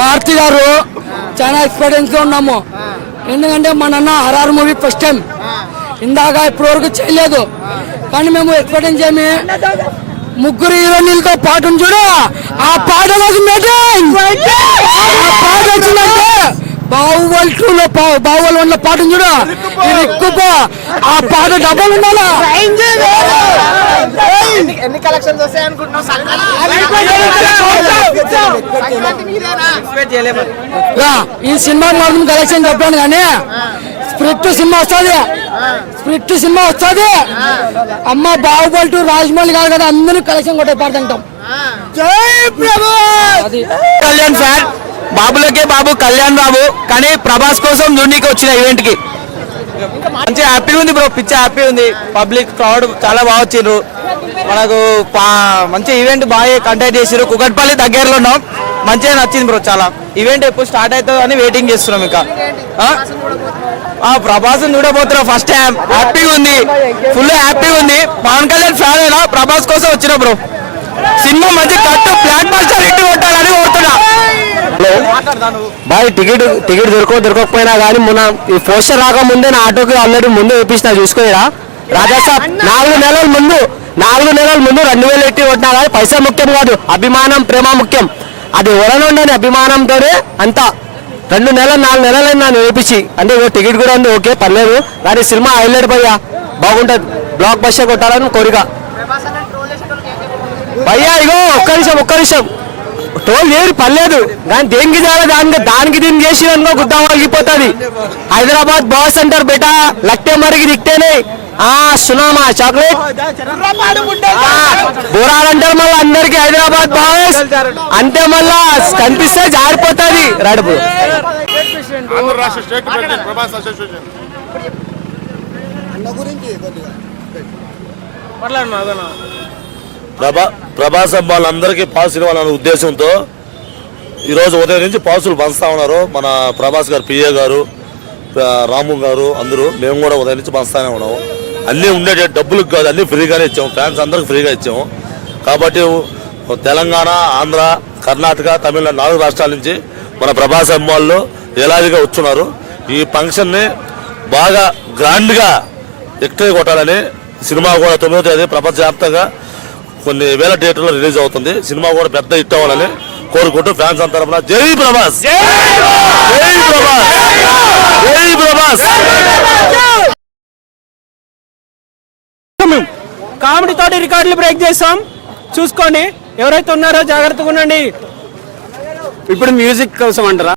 మారుతి గారు చాలా ఎక్స్పీరియన్స్ గా ఉన్నాము. ఎందుకంటే మన అన్న హరార్ మూవీ ఫస్ట్ టైం ఇందాక ఇప్పటి వరకు చేయలేదు. కానీ మేము ఎక్స్పీరియన్స్ ఏమి ముగ్గురు హీరోయిన్లతో పాటు చూడు. ఆ పాట పాట వచ్చిందంటే బాహుబలి 2 లో బాహుబలి 1 లో పాట చూడు. ఎక్కువ ఆ పాట డబ్బులు ఉండాలా. ఎన్ని కలెక్షన్స్ వస్తాయి అనుకుంటున్నావు? ఈ సినిమా మాత్రం కలెక్షన్ చెప్పాను కానీ స్ప్రిట్ సినిమా వస్తుంది. అమ్మ బాహుబలి 2 రాజమౌళి కాదు కదా, అందరూ కలెక్షన్ కొట్టే పాడుతుంటాం. కళ్యాణ్ ఫ్యాన్ బాబులకే బాబు కళ్యాణ్ బాబు. కానీ ప్రభాస్ కోసం జూనికి వచ్చిన ఈవెంట్ కి మంచి హ్యాపీగా ఉంది బ్రో. పిచ్చ హ్యాపీ ఉంది. పబ్లిక్ క్రౌడ్ చాలా బాగా వచ్చిండ్రు. మనకు మంచి ఈవెంట్ బాగా కండక్ట్ చేసారు. కుకట్పల్లి దగ్గరలో ఉన్నాం. మంచిగా నచ్చింది బ్రో. చాలా ఈవెంట్ ఎప్పుడు స్టార్ట్ అవుతుందో అని వెయిటింగ్ చేస్తున్నాం. ఇంకా ప్రభాస్ చూడబోతున్నాం ఫస్ట్ టైం. హ్యాపీగా ఉంది, ఫుల్ హ్యాపీగా ఉంది. పవన్ కళ్యాణ్ ఫ్యాన్ అయినా ప్రభాస్ కోసం వచ్చిన బ్రో. సినిమా మంచి కట్టు బ్లాక్ బస్టర్ హిట్ కొట్టాలని కోరుతున్నా. బాయ్ టికెట్ దొరకకపోయినా కానీ మొన్న ఈ పోస్టర్ రాకముందే నా ఆటోకి ఆల్రెడీ ముందు వేపించిన చూసుకునేరా. రాజాసాబ్ 4 నెలల ముందు 2000 ఎట్టి కొట్టినా కానీ పైసా ముఖ్యం కాదు, అభిమానం ప్రేమ ముఖ్యం. అది ఎవరైనా ఉండని అభిమానంతోనే అంతా 2 నెలలు 4 నెలలైంది నన్ను వేపించి. అంటే టికెట్ కూడా ఉంది, ఓకే పర్లేదు. కానీ సినిమా హైలైట్ భయ్యా, బాగుంటుంది. బ్లాక్ బస్టర్ కొట్టాలని కోరిక భయ్యా. ఇగో ఒక్క నిమిషం టోల్ ఏరి పర్లేదు కానీ దేనికి దానికి దీనికి చేసి అనుకో గుద్దాం ఆగిపోతుంది. హైదరాబాద్ బాస్ అంటారు బేటా, లక్టే మరికి దిక్తేనే సునామా చాక్లెట్ బోరాలంటారు. మళ్ళీ అందరికి హైదరాబాద్ బాస్ అంటే మళ్ళా కనిపిస్తే జారిపోతుంది. రాడుపు ప్రభాస్ వాళ్ళందరికీ పాసులు ఇవ్వాలనే ఉద్దేశంతో ఈరోజు ఉదయం నుంచి పాసులు పంచుతా ఉన్నారు. మన ప్రభాస్ గారు, పిఏ గారు, రాము గారు, అందరూ మేము కూడా ఉదయం నుంచి పంచుతానే ఉన్నాము. అన్నీ ఉండేట డబ్బులకు కాదు, అన్నీ ఫ్రీగానే ఇచ్చాము. ఫ్యాన్స్ అందరికి ఫ్రీగా ఇచ్చాము. కాబట్టి తెలంగాణ, ఆంధ్ర, కర్ణాటక, తమిళనాడు 4 రాష్ట్రాల నుంచి మన ప్రభాస్ అభిమానులు ఎలాదిగా వచ్చున్నారు. ఈ ఫంక్షన్ని బాగా గ్రాండ్గా ఎక్కువ కొట్టాలని సినిమా కూడా 9వ తేదీ ప్రపంచవ్యాప్తంగా కొన్ని వేల థియేటర్లో రిలీజ్ అవుతుంది. సినిమా కూడా పెద్ద హిట్ అవ్వాలని కోరుకుంటూ ఫ్యాన్స్ అంతా జై ప్రభాస్, జై ప్రభాస్, జై ప్రభాస్. కామెడీ తోటి రికార్డులు బ్రేక్ చేస్తాం. చూసుకోండి, ఎవరైతే ఉన్నారో జాగ్రత్తగా ఉండండి. ఇప్పుడు మ్యూజిక్ కోసం అంటారా?